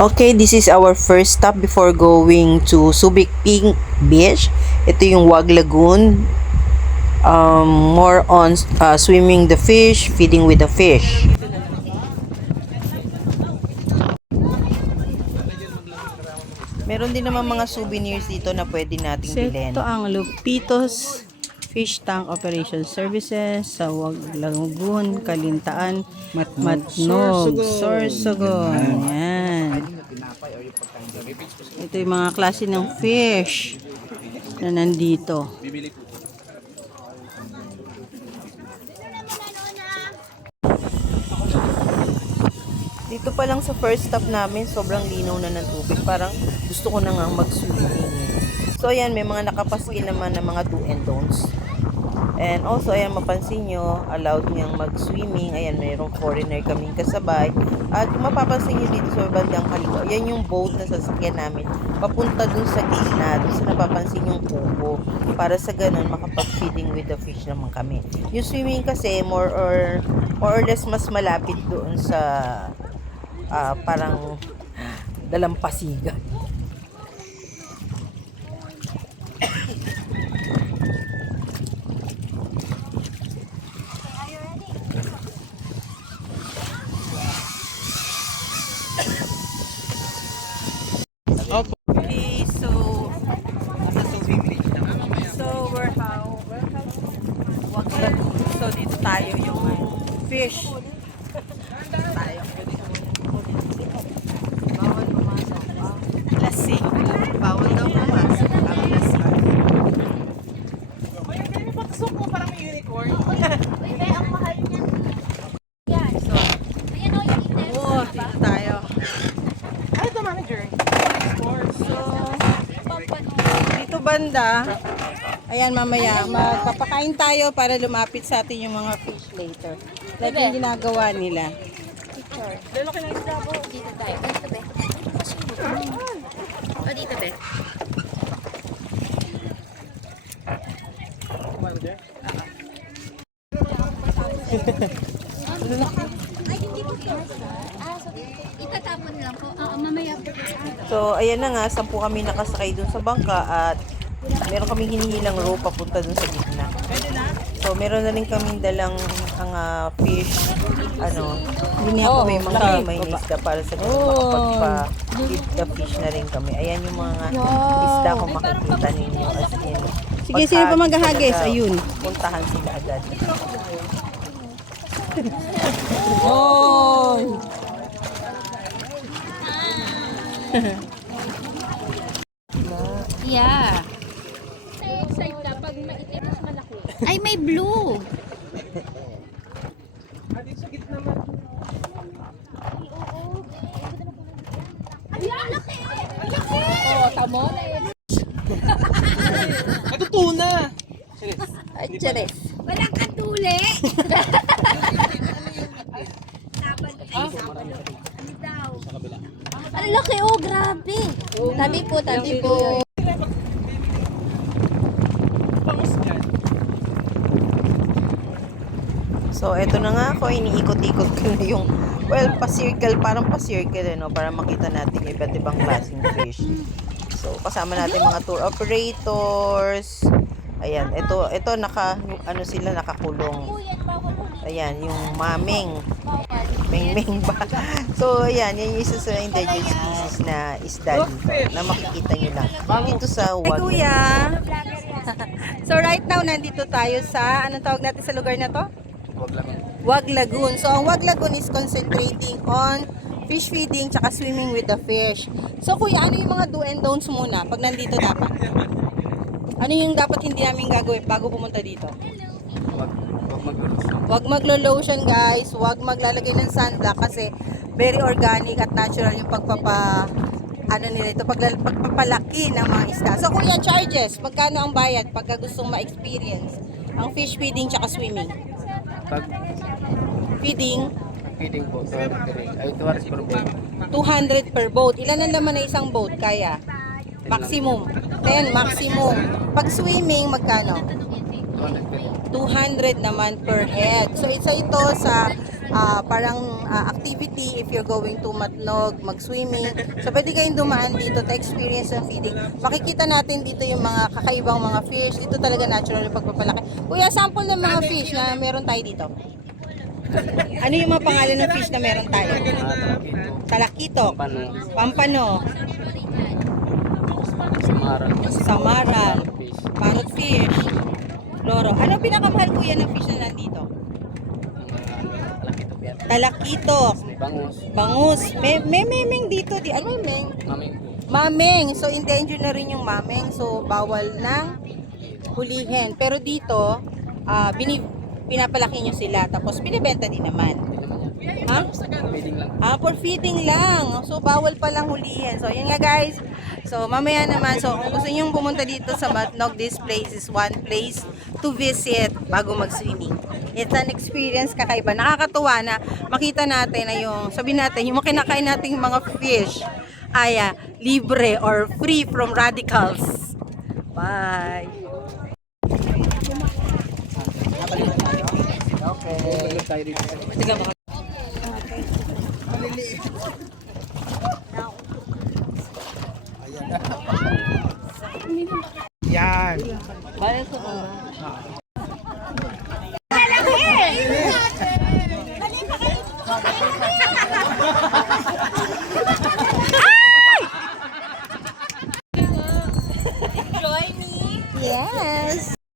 Okay, this is our first stop before going to Subic Pink Beach. Ito yung Wag Lagoon. More on swimming the fish, feeding with the fish. Meron din naman mga souvenirs dito na pwede nating bilhin. Ito ang Lupitos Fish Tank Operation Services sa Wag Lagoon, Kalintaan, Matnog, Sorsogon. Yan. Ito yung mga klase ng fish na nandito. Dito pa lang sa first stop namin, sobrang linaw na ng tubig. Parang gusto ko na nga mag-swimming. So, ayan, may mga nakapaskil naman na mga do and don'ts. And also, ayan, mapansin nyo, allowed niyang mag-swimming. Ayan, mayroong foreigner kaming kasabay. At kung mapapansin nyo dito sa bandang kaliwa, yan yung boat na sasakyan namin. Papunta dun sa gitna, dun sa napapansin yung kubo. Para sa ganun, makapag-feeding with the fish naman kami. Yung swimming kasi, more or less, mas malapit doon sa parang dalampasigan. Okay, so we're Wag Lagoon. So dito tayo yung fish. Tayo. Bawal pumasok. Lasing. Bawal daw pumasok. Ang lasing. Patusok mo parang may unicorn. Oh, dito tayo. Ano ito, manager? So, dito banda, ayan mamaya, magpapakain tayo para lumapit sa atin yung mga fish later. Like yung ginagawa nila. Lalaki ng isda po. Dito tayo. Dito, be. O, dito, be. Manager? Ay, hindi po to. So, itatapon lang po. Oo, mamaya po. So, ayan na nga, 10 kami nakasakay dun sa bangka at meron kaming hinihilang rope papunta dun sa gitna. So, meron na rin kaming dalang fish, hindi ako may mga may isda para sa ganun makapagpa-feed the fish na rin kami. Ayan yung mga isda kung makikita ninyo as in. Sige, sino pa maghahagis? talaga, Ayun. Puntahan sila agad. Oh! Yeah. Ay, may blue. Dito sa gitna man. Ay, ang laki! Ang laki! Oh, tamo na yun. Ito tuna! Ay, charis. Walang katuli. Ano daw? Ang laki, oh, grabe. Tabi po, tabi po. Bangus dyan. So, eto na nga ako, iniikot-ikot ko na yung, pa-circle, parang pa-circle, para makita natin yung iba't ibang klaseng fish. So, kasama natin mga tour operators. Ayan, ito sila nakakulong. Ayan, yung maming. Meng-meng ba? So, ayan, yan yung isa sa endangered species na isda dito, na makikita nyo lang. Dito sa Hi, Wag. Kuya! So, right now, nandito tayo sa, anong tawag natin sa lugar na to? Wag Lagoon. So, ang Wag Lagoon is concentrating on fish feeding tsaka swimming with the fish. So, kuya, ano yung mga do and don'ts muna pag nandito dapat? Ano yung dapat hindi namin gagawin bago pumunta dito? Wag maglo-lotion, guys. Wag maglalagay ng sunblock kasi very organic at natural yung pagpapalaki ng mga isda. So, kuya, charges. Magkano ang bayad pagka gustong ma-experience ang fish feeding tsaka swimming? Pag Feeding, feeding po, 200 ay 200 per boat. 200 per boat. Ilan ang laman na isang boat? Kaya? Maximum. 10 maximum. Pag swimming, magkano? 200 naman per head. So, isa ito sa activity if you're going to Matnog, mag-swimming. So pwede kayong dumaan dito to experience yung feeding. Makikita natin dito yung mga kakaibang mga fish. Dito talaga natural yung pagpapalaki. Kuya, sample ng mga fish na meron tayo dito. Ano yung mga pangalan ng fish na meron tayo? Talakito, Pano, Pampano, Samaran, Samaran, Fish, Parrot fish, Loro. Ano pinakamahal kuya ng fish na nandito? Talakito Piat, Talakito, Bangus, bangus. May memeng dito. Ano yung memeng? Maming po. Mameng. So, endangered na rin yung mameng. So, bawal nang hulihin. Pero dito, pinapalaki nyo sila. Tapos, binibenta din naman. Hindi naman yan. Ha? Feeding lang. For feeding lang. So, bawal palang hulihin. So, yun nga guys. So, mamaya naman. So, kung gusto nyo pumunta dito sa Matnog, this place is one place to visit bago mag-swimming. It's an experience kakaiba. Nakakatuwa na makita natin na yung, sabihin natin, yung makinakain nating mga fish ay libre or free from radicals. Bye! Okay. Tayo dito. Yan.